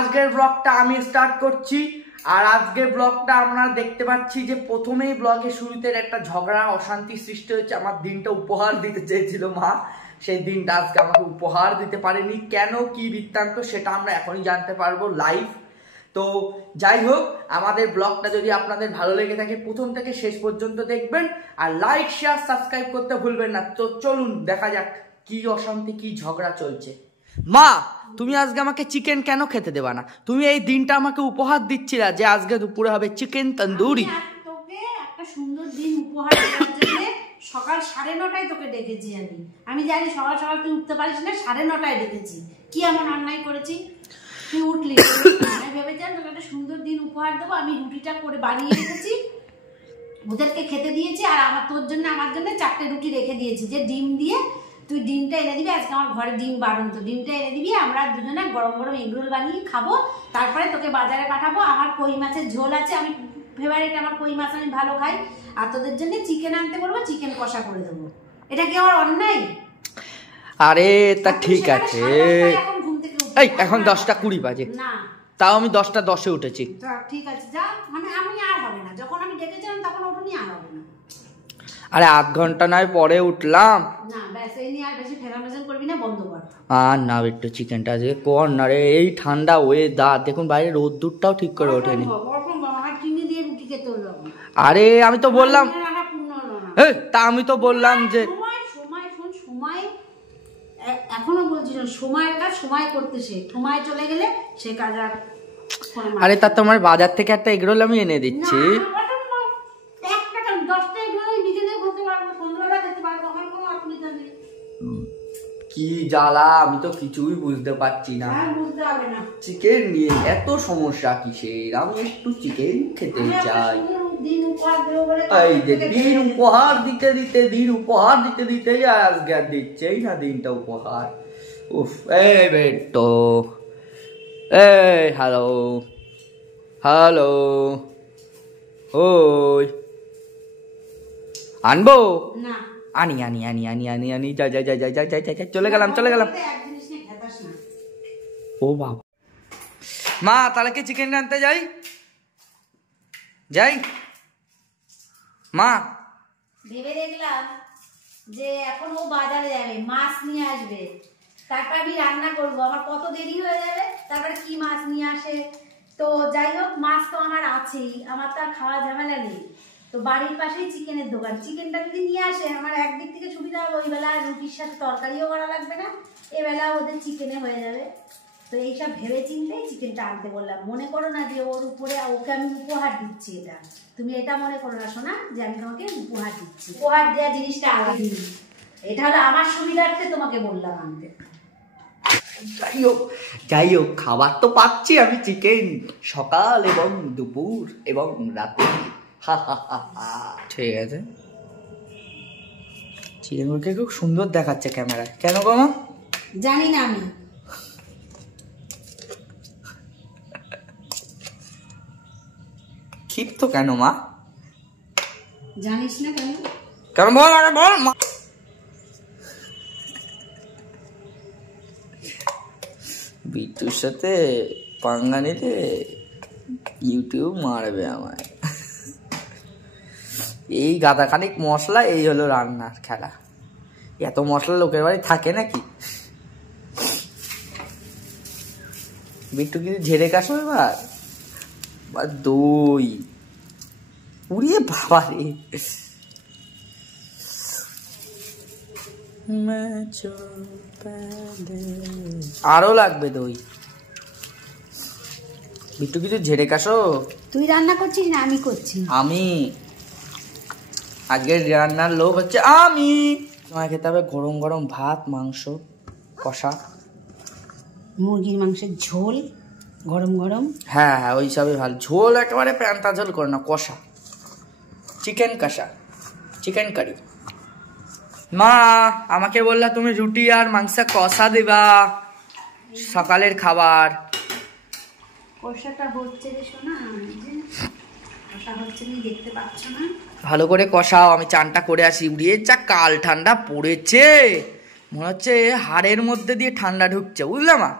আজকের ব্লগটা আমি স্টার্ট করছি। আর আজকের ব্লগটা আমরা দেখতে পাচ্ছি যে প্রথমেই ব্লগের শুরুতে একটা ঝগড়া অশান্তি সৃষ্টি হয়েছে। আমার দিনটা উপহার দিতে চেয়েছিল মা, সেই দিনটা আজকে আমাকে উপহার দিতে পারেনি। কেন, কি বৃত্তান্ত সেটা আমরা এখনই জানতে পারবো লাইভ। তো যাই হোক, আমাদের ব্লগটা যদি আপনাদের ভালো লেগে থাকে প্রথম থেকে শেষ পর্যন্ত দেখবেন, আর লাইক শেয়ার সাবস্ক্রাইব করতে ভুলবেন না। তো চলুন দেখা যাক কি অশান্তি, কি ঝগড়া চলছে। মা, তুমি আজকে আমাকে চিকেন কেন খেতে দেবা না? তুমি এই দিনটা আমাকে উপহার দিচ্ছিলা যে আজকে দুপুরে হবে চিকেন তন্দুরি। তোকে একটা সুন্দর দিন উপহার দেওয়ার জন্য সকাল 9:30টায় তোকে ডেকেছি। আমি জানি সকাল সকাল তুই উঠতে পারিস না, 9:30টায় ডেকেছি। কি এমন অন্যায় করেছি তুই উঠলি? আমি ভেবেছিলাম তোকে একটা সুন্দর দিন উপহার দেবো। আমি রুটিটা করে বানিয়ে রেখেছি, ওদেরকে খেতে দিয়েছি। আর তোর জন্য আমার জন্য 4টে রুটি রেখে দিয়েছি, যে ডিম দিয়ে তুই ডিমটা এনে দিবি। আজকে আমার ঘরে ডিম বাড়ন্ত, ডিমটা এনে দিবি। আমরা দুজনে গরম গরম এগরোল বানিয়ে খাবো। তারপরে তোকে বাজারে পাঠাবো। আমার কই মাছের ঝোল আছে, আমি ফেভারিট, আমার কই মাছ আমি ভালো খাই। আর তোদের জন্য চিকেন আনতে বলবো, চিকেন কষা করে দেবো। এটা কি আমার অন্যায়? আরে তা ঠিক আছে, এই এখন 10টা 20 বাজে, না তাও আমি 10টা 10-এ উঠেছি। ঠিক আছে যা, মানে আমি আর হবে না, যখন আমি ডেকেছিলাম তখন ওঠুনি, আর হবে না। আরে আধ ঘন্টা নয় পরে উঠলাম। না ব্যাস, এই নিয়ে আর বেশি ফেরামেশন করবি না, বন্ধ কর। আর না একটু চিকেনটা যে কর না রে, এই ঠান্ডা ওয়েদার দেখুন, বাইরে রোদ্দুরটাও ঠিক করে ওঠেনি। আরে আমি তো বললাম, তা আমি তো বললাম যে সময় এখনো বলছি না, সময়ের কাজ সময় করতে সে, সময় চলে গেলে সে কাজ আর। আরে তা তোমার বাজার থেকে একটা এগরোল আমি এনে দিচ্ছি। কি জ্বালা, আমি তো কিছুই বুঝতে পারছি না। চিকেন নিয়ে এত সমস্যা কিসের? আমি একটু চিকেন খেতে চাই। এই যে দিন উপহার দিতে দিতে আজকে আর দিচ্ছেই না দিনটা উপহার। উফ, এই বেটো, এই হ্যালো হ্যালো, ওই আনবো না, আনি আনি আনি আনি আনি আনি যাই যাই যাই যাই যাই যাই যাই, চলে গেলাম। ও বাবা, মা তাহলে কি চিকেন আনতে যাই? মা ভেবে দেখলাম যে এখন ও বাজারে যাবে, মাছ নিয়ে আসবে, তারপর আমি রান্না করবো। আমার কত দেরি হয়ে যাবে, তারপরে কি মাছ নিয়ে আসে। তো যাই হোক, মাছ তো আমার আছেই, আমার তো আর খাওয়া ঝামেলা নেই। তো বাড়ির পাশেই চিকেনের দোকান, চিকেনটা যদি নিয়ে আসে আমার একদিক থেকে সুবিধা হবে, ওই বেলা রুটির সাথে তরকারিও করা লাগবে না, এবেলা ওদের চিকেনে হয়ে যাবে। তো এইসব ভেবে চিন্তেই চিকেনটা আনতে বললাম। মনে করো না যে ওর উপরে ওকে আমি উপহার দিচ্ছি, এটা তুমি এটা মনে করো না শোনা, যে আমি তোমাকে উপহার দিচ্ছি। উপহার দেওয়া জিনিসটা আলাদা, এটা হলো আমার সুবিধার্থে তোমাকে বললাম আনতে। যাই হোক, খাবার তো পাচ্ছি আমি চিকেন, সকাল এবং দুপুর এবং রাতে। ঠিক আছে, চিকেন মুরগি খুব সুন্দর দেখাচ্ছে ক্যামেরায়। কেন গো মা? জানি না আমি। ক্ষিপ্ত কেন মা? জানিস না কেন? কেন বল, আরে বল মা। বিট্টুর সাথে পাঙ্গা নিতে ইউটিউব মারবে আমায়। এই গাদাখানিক মশলা, এই হলো রান্নার খেলা। এত মশলা লোকের বাড়ি থাকে নাকি? বিট্টু কিছু ঝেড়ে কাশো এবার, দই উড়িয়ে বাবা রে। আরো লাগবে দই। বিট্টু কিছু ঝেড়ে কাশো। তুই রান্না করছিস না আমি করছি? আমি আজকের রান্নার লোক হচ্ছে আমি। তোমায় খেতে হবে গরম গরম ভাত, মাংস কষা, মুরগির মাংসের ঝোল গরম গরম। হ্যাঁ হ্যাঁ, ওই সবই ভালো। ঝোল একেবারে প্যান্তা ঝোল করে না, কষা, চিকেন কষা, চিকেন কারি। মা আমাকে বললা তুমি রুটি আর মাংস কষা দিবা সকালের খাবার। কষাটা হচ্ছে রে শোনা, কষা হচ্ছে, তুমি দেখতে পাচ্ছ না? ভালো করে কষাও, আমি চানটা করে আসি। উড়িয়ে যা কাল ঠান্ডা পড়েছে, মনে হচ্ছে হাড়ের মধ্যে দিয়ে ঠান্ডা ঢুকছে, বুঝলে মা?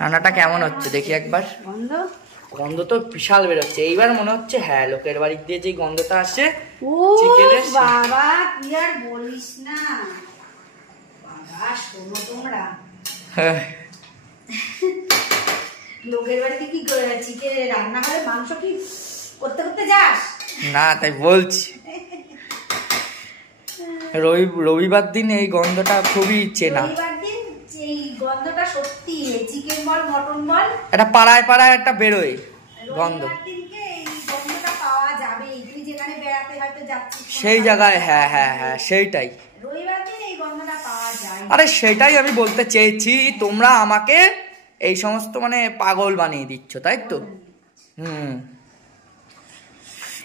রান্নাটা কেমন হচ্ছে দেখি একবার। গন্ধ তো বিশাল বেরোচ্ছে এইবার, মনে হচ্ছে হ্যাঁ লোকের বাড়ি দিয়ে যে গন্ধটা আসে চিকেনের। বাবা কি আর বলিস না বাবা, শোনো তোমরা লোকের বাড়িতে কি চিকেন রান্না করে মাংস কি করতে করতে যাস না, তাই বলছি। রবিবার দিন এই গন্ধটা খুবই চেনা। রবিবার দিন এই গন্ধটা সত্যি, চিকেন বল মটন বল এটা পাড়ায় পাড়ায় একটা বেরোয় গন্ধ। রবিবার দিনকে এই গন্ধটা পাওয়া যাবে, তুই যেখানে বেড়াতে হয়তো যাচ্ছিস সেই জায়গায়, হ্যাঁ হ্যাঁ হ্যাঁ সেইটাই। রবিবার দিন এই গন্ধটা পাওয়া যায়। আরে সেটাই আমি বলতে চেয়েছি, তোমরা আমাকে এই সমস্ত মানে পাগল বানিয়ে দিচ্ছ, তাই তো?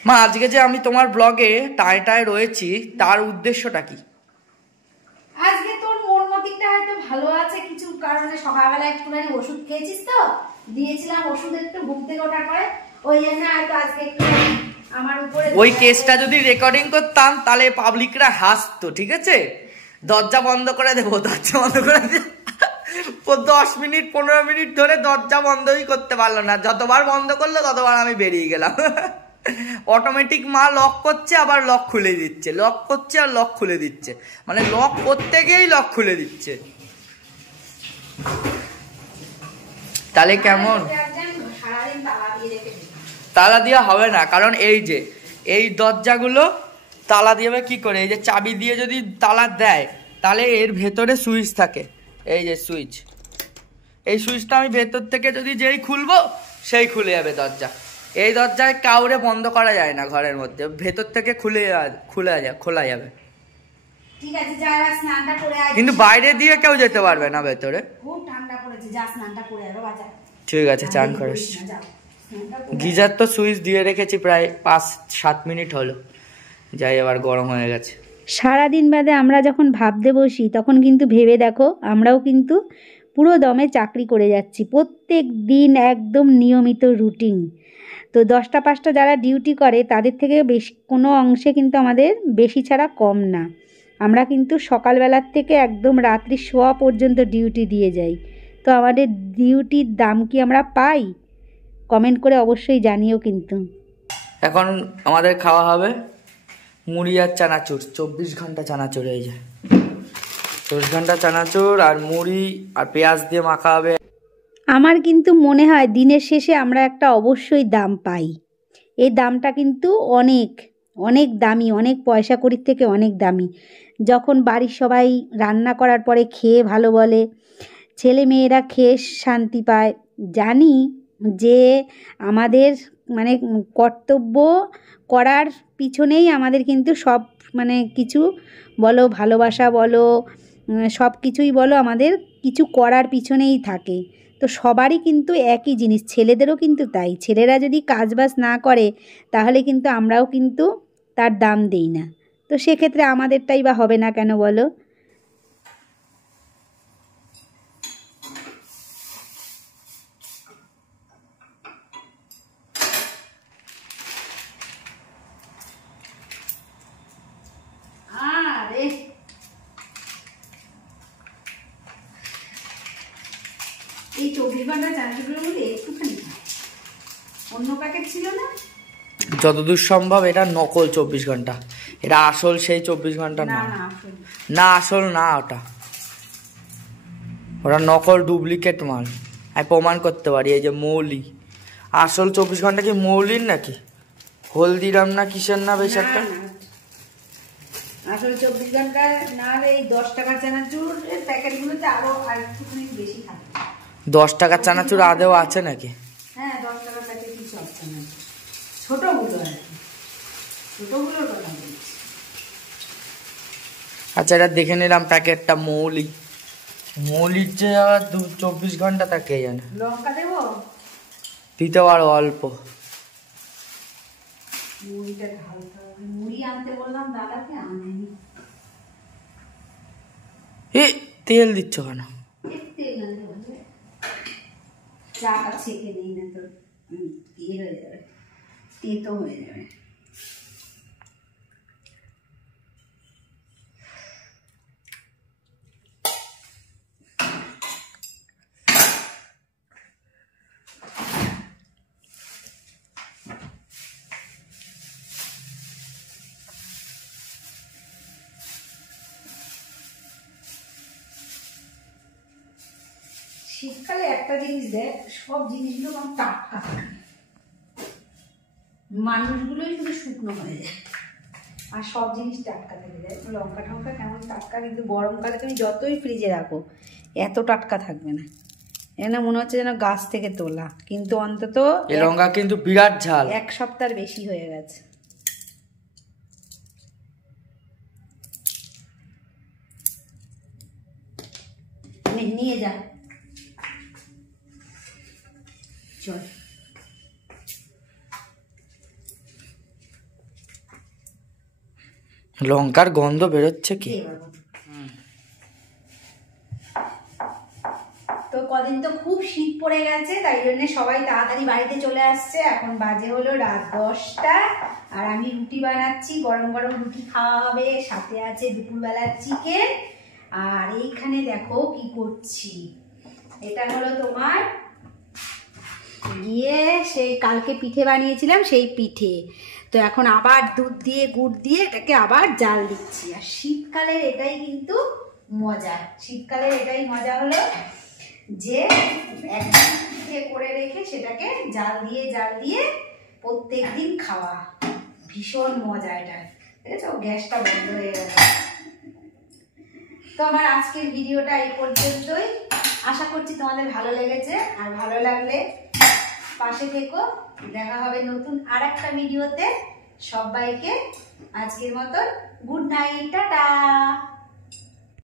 মা আজকে যে আমি তোমার ব্লগে টায় রয়েছি তার উদ্দেশ্যটা কি? আজকে তোর মন মতিটা হয়তো ভালো আছে কিছু কারণে, সকালবেলা একটুখানি ওষুধ খেয়েছিস তো, দিয়েছিলাম ওষুধ একটু ঘুম থেকে ওঠার পরে, ওই জন্য হয়তো আজকে একটু আমার উপরে। ওই কেসটা যদি রেকর্ডিং করতাম তাহলে পাবলিকরা হাসতো, ঠিক আছে? দরজা বন্ধ করে দেবো, দরজা বন্ধ করে দেবো। 10 মিনিট 15 মিনিট ধরে দরজা বন্ধই করতে পারলো না, যতবার বন্ধ করলো ততবার আমি বেরিয়ে গেলাম। অটোমেটিক মা লক করছে আবার লক খুলে দিচ্ছে, লক করছে আর লক খুলে দিচ্ছে, মানে লক করতে গিয়েই লক খুলে দিচ্ছে। তাহলে কেমন? তালা দেওয়া হবে না, কারণ এই যে এই দরজাগুলো তালা দিবে কি করে? এই যে চাবি দিয়ে যদি তালা দেয় তাহলে এর ভেতরে সুইচ থাকে, এই যে সুইচ, এই সুইচটা আমি ভেতর থেকে যদি যেই খুলবো সেই খুলে যাবে দরজা। এই দরজায় কাউরে বন্ধ করা যায় না ঘরের মধ্যে, ভেতর থেকে খোলা যাবে। ঠিক আছে, যা স্নানটা করে আয়। কিন্তু বাইরে দিয়ে কেউ যেতে পারবে না ভেতরে। খুব ঠান্ডা পড়েছে, যা স্নানটা করে আয় বাবা। ঠিক আছে, চান করিস। গিজার তো সুইচ দিয়ে রেখেছি প্রায় 5-7 মিনিট হলো, যাই এবার গরম হয়ে গেছে। সারাদিন বাদে আমরা যখন ভাবতে বসি তখন কিন্তু ভেবে দেখো আমরাও কিন্তু পুরো দমে চাকরি করে যাচ্ছি, প্রত্যেক দিন একদম নিয়মিত রুটিন। তো 10টা 5টা যারা ডিউটি করে তাদের থেকে বেশ কোনো অংশে কিন্তু আমাদের বেশি ছাড়া কম না। আমরা কিন্তু সকালবেলার থেকে একদম রাত্রি শোয়া পর্যন্ত ডিউটি দিয়ে যাই। তো আমাদের ডিউটির দাম কি আমরা পাই? কমেন্ট করে অবশ্যই জানিও কিন্তু। এখন আমাদের খাওয়া হবে মুড়ি আর চানাচুর, 24 ঘন্টা চানাচুর, এই যে 24 ঘন্টা চানাচুর আর মুড়ি আর পেঁয়াজ দিয়ে মাখা হবে। আমার কিন্তু মনে হয় দিনের শেষে আমরা একটা অবশ্যই দাম পাই। এই দামটা কিন্তু অনেক অনেক দামি, অনেক পয়সা কড়ির থেকে অনেক দামি। যখন বাড়ির সবাই রান্না করার পরে খেয়ে ভালো বলে, ছেলে মেয়েরা খেয়ে শান্তি পায়, জানি যে আমাদের মানে কর্তব্য করার পিছনেই আমাদের কিন্তু সব মানে কিছু বলো, ভালোবাসা বলো, সব কিছুই বলো, আমাদের কিছু করার পিছনেই থাকে। তো সবারই কিন্তু একই জিনিস, ছেলেদেরও কিন্তু তাই। ছেলেরা যদি কাজবাজ না করে তাহলে কিন্তু আমরাও কিন্তু তার দাম দেই না। তো সেক্ষেত্রে আমাদেরটাই বা হবে না কেন বলো? এই 24 ঘন্টা চানাচুরের মধ্যে একটুখানি অন্য প্যাকেট ছিল না? যতদূর সম্ভব এটা নকল 24 ঘন্টা, এটা আসল সেই 24 ঘন্টা না। না আসল না, ওটা নকল ডুপ্লিকেট মাল। আমি প্রমাণ করতে পারি, এই যে মৌলি। আসল 24 ঘন্টা কি মৌলির নাকি হলদিরাম না কিসের না বেশ একটা? আসলে 24 ঘন্টা না, এই 10 টাকার চানাচুরের প্যাকেটগুলোতে আরো একটুখানি বেশি থাকে। 10 টাকার চানাচুর আদেও আছে নাকি? হ্যাঁ, 10 টাকার প্যাকেট কিছু আছে না, ছোটগুলো আর কি, ছোটগুলোর কথা বলছি। আচ্ছা, এটা দেখে নিলাম প্যাকেটটা মৌলির যে আবার 24 ঘন্টা থাকে জানে। লঙ্কা দেবো? দিতে পারো অল্প। মুড়িটা ঢালতে হবে, মুড়ি আনতে বললাম দাদাকে, আনেনি। তেল দিচ্ছ কেন? তেল আনতে বলবে, চাটা ছেঁকে নিই না তো ইয়ে হয়ে যাবে, তেতো হয়ে যাবে। শীতকালে একটা জিনিস দেখ, সব জিনিসগুলো আমার টাটকা থাকে, মানুষগুলোই শুধু শুকনো হয়ে যায় আর সব জিনিস টাটকা থেকে যায়। লঙ্কা টঙ্কা কেমন টাটকা, কিন্তু গরমকালে তুমি যতই ফ্রিজে রাখো এত টাটকা থাকবে না, এ না মনে হচ্ছে যেন গাছ থেকে তোলা, কিন্তু অন্তত এই লঙ্কা কিন্তু বিরাট ঝাল, 1 সপ্তাহ বেশি হয়ে গেছে। নিয়ে যা, চল। লঙ্কার গন্ধ বেরোচ্ছে কি। তো কদিন তো খুব শীত পড়ে গেছে, তাই জন্য সবাই তাড়াতাড়ি বাড়িতে চলে আসছে। এখন বাজে হলো রাত 10টা, আর আমি রুটি বানাচ্ছি, গরম গরম রুটি খাওয়া হবে, সাথে আছে দুপুরবেলার চিকেন। আর এইখানে দেখো কি করছি, এটা হলো তোমার গিয়ে সেই কালকে পিঠে বানিয়েছিলাম সেই পিঠে। তো এখন আবার দুধ দিয়ে গুড় দিয়ে এটাকে আবার জাল দিচ্ছি। আর শীতকালের এটাই কিন্তু মজা, শীতকালের এটাই মজা হলো যে একদিন পিঠে করে রেখে সেটাকে জাল দিয়ে প্রত্যেক দিন খাওয়া, ভীষণ মজা এটা। ঠিক আছে, গ্যাসটা বন্ধ হয়ে গেল। তো আমার আজকের ভিডিওটা এই পর্যন্তই, আশা করছি তোমাদের ভালো লেগেছে। আর ভালো লাগলে পাশে থেকো, দেখা হবে নতুন আর একটা ভিডিওতে। সবাইকে আজকের মতন গুড নাইট, টাটা।